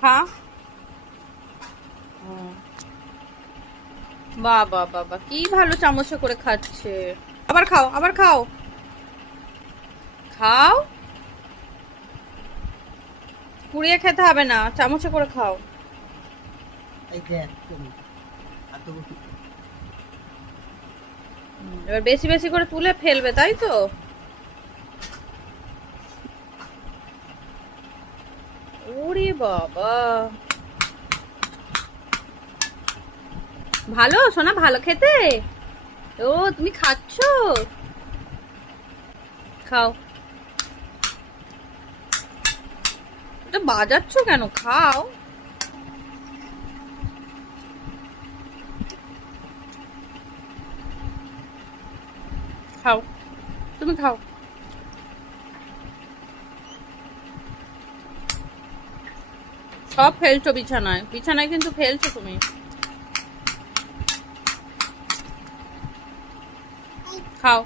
খা। বাবা বাবা, কি ভালো চামচে করে খাচ্ছে। আবার খাও, আবার খাও, খাও। কুড়িয়ে খেতে হবে না, চামচে করে খাও। এবার বেশি বেশি করে তুলে ফেলবে, তাই তো? ওরে বাবা, ভালো সোনা, ভালো খেতে। ও, তুমি খাচ্ছো? খাও। এটা বাজাচ্ছ কেন? খাও। খাও, তুমি খাও। সব ফেলছো বিছানায়, বিছানায় কিন্তু ফেলছো তুমি। খাও।